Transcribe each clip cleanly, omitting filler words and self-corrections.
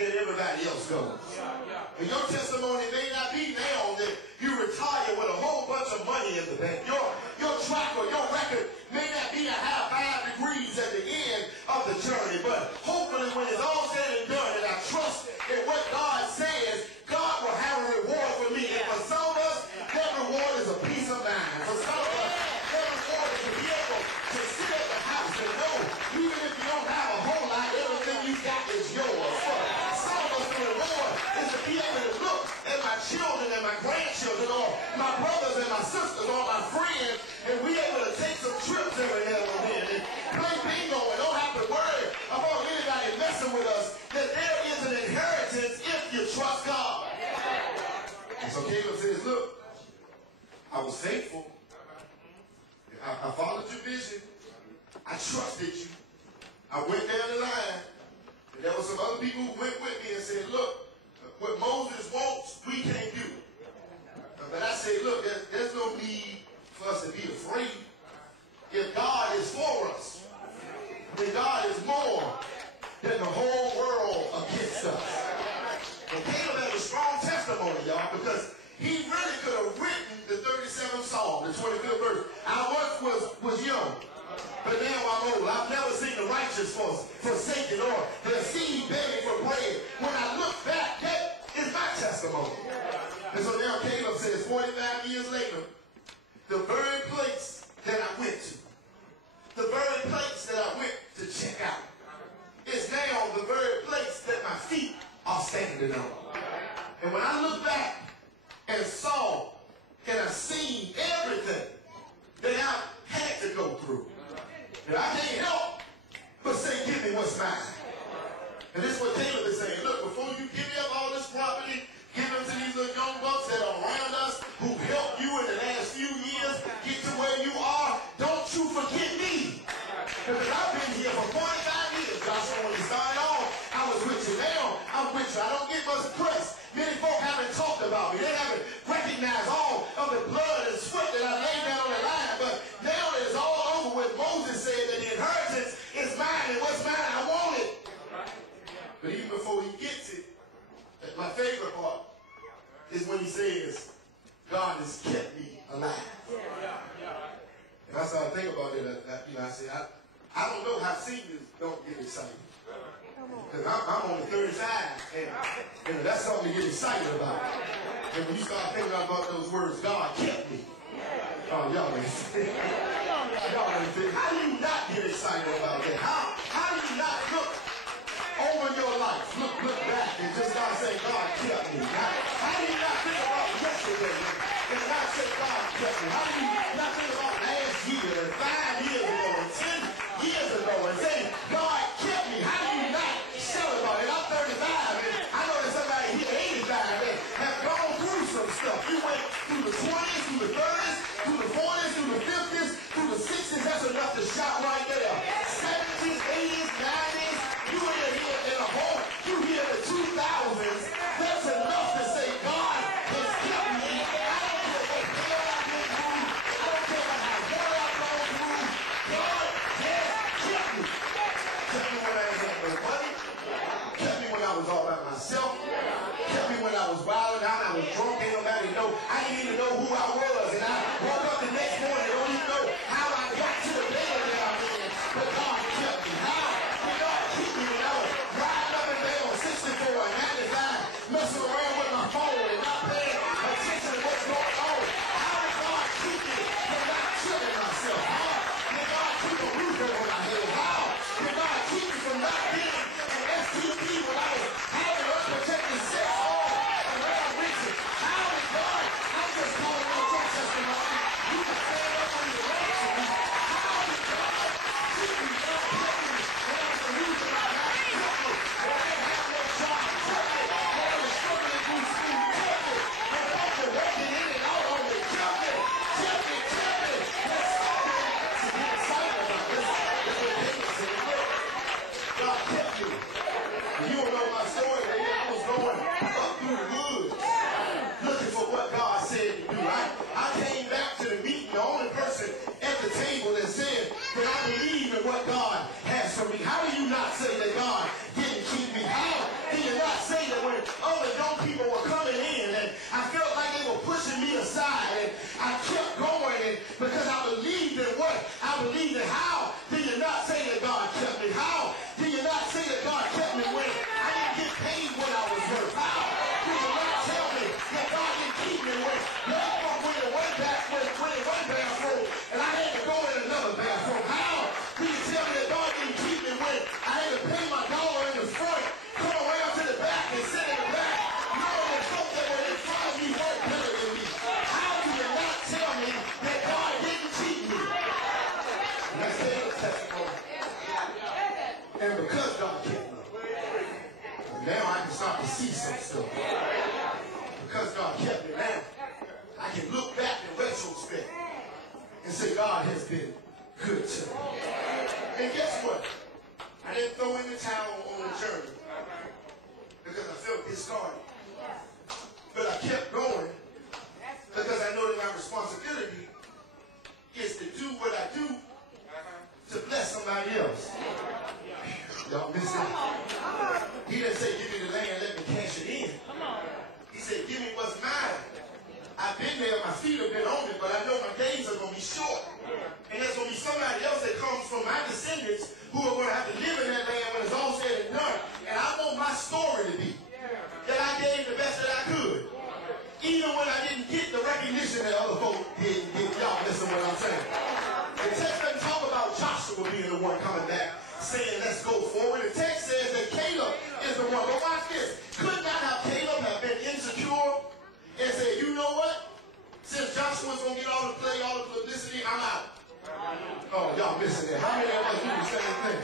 that everybody else goes. And your testimony may not be now that you retire with a whole bunch of money in the bank. Your track or your record may not be to have 5 degrees at the end of the journey, but hopefully when it's all said and done, and I trust that what God says, God will have a reward for me. And for some of us, that reward is a peace of mind. For some of us, that reward is to be able to sit at the house and know, even if you don't have a whole lot, everything you got is yours. For some of us, the reward is to be able to look at my children and my grandchildren, or my brothers and my sisters, or my friends, and we able to take some trips every now and then and play bingo and don't have to worry about anybody messing with us, that there is an inheritance if you trust God. And so Caleb says, look, I was faithful. I followed your vision. I trusted you. I went down the line. And there were some other people who went with me and said, look, what Moses wants, we can't do. But I say, look, there's no need for us to be afraid. If God is for us, then God is more than the whole world against us. And Caleb had a strong testimony, y'all, because he really could have written the 37th Psalm, the 25th verse. I once was young, but now I'm old. I've never seen the righteous forsaken or their seed begging for bread. When I look back, that is my testimony. And so now Caleb says, 45 years later, the very place that I went to, the very place that I went to check out, is now the very place that my feet are standing on. And when I look back and saw and I seen everything that I had to go through, and I can't help but say, give me what's mine. And this is what Caleb is saying. Look, before you give me up all this property, give them to these little young bucks that are around us who helped you in the last few years get to where you are, don't you forget me. Because I've been here for 45 years, Joshua. When you started off, I was with you. Now, I'm with you. I don't get much press. Many folk haven't talked about me. They haven't recognized all of the blood and sweat that I laid down on the line. But now that it's all over with, Moses said that the inheritance is mine, and what's mine, I want it. But even before he gets it, my favorite part is when he says, God has kept me alive. And I started thinking about it. I said, I don't know how seniors don't get excited. Because I'm only 35, and that's something to get excited about. And when you start thinking about those words, God kept me. Oh, y'all ain't saying. How do you not get excited about that? How do you not look over your life, look back and just not say, God kept me? How do you not think about yesterday and not say, God kept me? How do you not think about last year and 5 years ago and 10 years ago and say, God kept me? How do you not shout about it? I'm 35 and I know there's somebody here 85 that have gone through some stuff. You went through the 20s, through the 30s, through the 40s, through the 50s, through the 60s. That's enough to shout right there. 70s, 80s, 90s. You ain't here in a hole. You here in the 2000s. That's enough to say God has kept me. I don't care what hell I've been through. I don't care about how hard I've gone through. God has kept me. Kept me when I ain't had no money. Kept me when I was all by myself. Kept me when I was wilding out. I was drunk. Ain't nobody know. I didn't even know who I was. And I woke up the next morning and don't even know how I got to the bed that I'm in. But God kept me. How? Messing around with my phone and not paying attention to what's going on. How did God keep me from not killing myself? How did God keep a roof over my head? How did God keep me from not being an STD when I was having unprotected sex all around Richmond? How did God, I'm just calling on your testimony. You can stand up when you're ready to me. How did God keep me from killing me when I was losing my life? When I didn't have no job. You don't know my story, baby. I was going up through the woods looking for what God said to do. I came back to the meeting, the only person at the table that said that I believe in what God has for me. How do you not say that God didn't keep me? How do you not when other young people were coming in, and I felt like they were pushing me aside, and I kept going, and because I believed in what I believed in. How do you not say that God kept me? How do you not say that God kept me when I didn't get paid what I was worth? How do you not tell me that God didn't keep me when it one bathroom and I had to go in another bathroom? How do you tell me that God didn't keep me when I had to pay my dollar in the front, come around to the back and sit in the back, knowing that folks that were in front of me weren't better than me? How do you not tell me that God didn't keep me? Let's take a testimony. And because God kept me, now I can start to see some stuff. Because God kept me now, I can look back in retrospect and say God has been good to me. And guess what? I didn't throw in the towel on the journey because I felt discarded. But I kept going because I know that my responsibility is to do what I do to bless somebody else. Y'all miss it? He didn't say, give me the land, let me cash it in. He said, give me what's mine. I've been there, my feet have been on it, but I know my days are going to be short. And there's going to be somebody else that comes from my descendants who are going to have to live in that land when it's all said and done. And I want my story to be that I gave the best that I could. Even when I didn't get the recognition that other folks didn't get. Y'all listen to what I'm saying. The text doesn't talk about Joshua being the one coming back, saying, let's go forward. The text says that Caleb is the one. But watch this. Could not have Caleb have been insecure and said, you know what? Since Joshua's going to get all the play, all the publicity, I'm out. Oh, y'all missing that. How many of us do the same thing?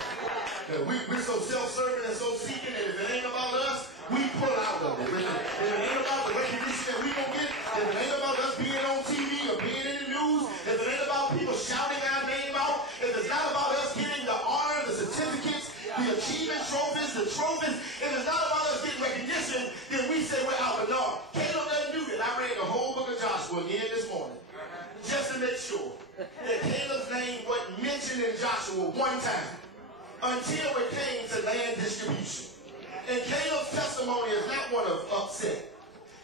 That we're so self-serving and so seeking that if it ain't about us, we pull out of it. If it ain't about the recognition that we going to get, if it ain't about us being on TV or being in the news, if it ain't about people shouting our name out, if it's not about us getting the honor, the certificates, the achievement trophies, the trophies, if it's not about us getting recognition, then we say we're out. But no, Caleb doesn't do that. I read the whole book of Joshua again this morning just to make sure that Caleb's name wasn't mentioned in Joshua one time until it came to land distribution. And Caleb's testimony is not one of upset.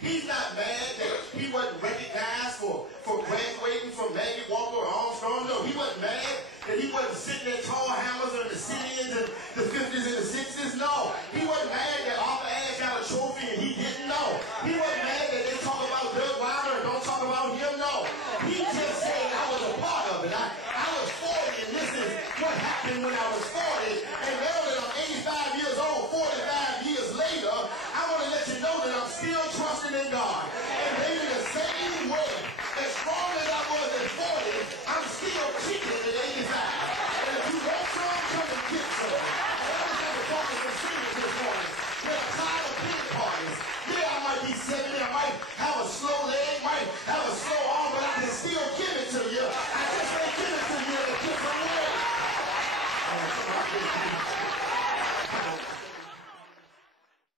He's not mad that he wasn't recognized for graduating from Maggie Walker or Armstrong. No, he wasn't mad that he wasn't sitting at Tall Hammers or the sit-ins in the 50s and the 60s. No, he wasn't mad that Arthur Ashe got a trophy and he didn't know. He wasn't mad that they talk about Doug Wilder and don't talk about him. No, he just said I was a part of it. I was 40 and this is what happened when I was 40. And now that I'm 85 years old, 45 years later, I want to let you know that I'm still trusting in God. And maybe the same way, as strong as I was at 40, I'm still kicking at 85. And if you want some, come and get some. I understand the focus of singers this morning. We're tired of pity parties. Yeah, I might be 70, I might have a slow leg, might have a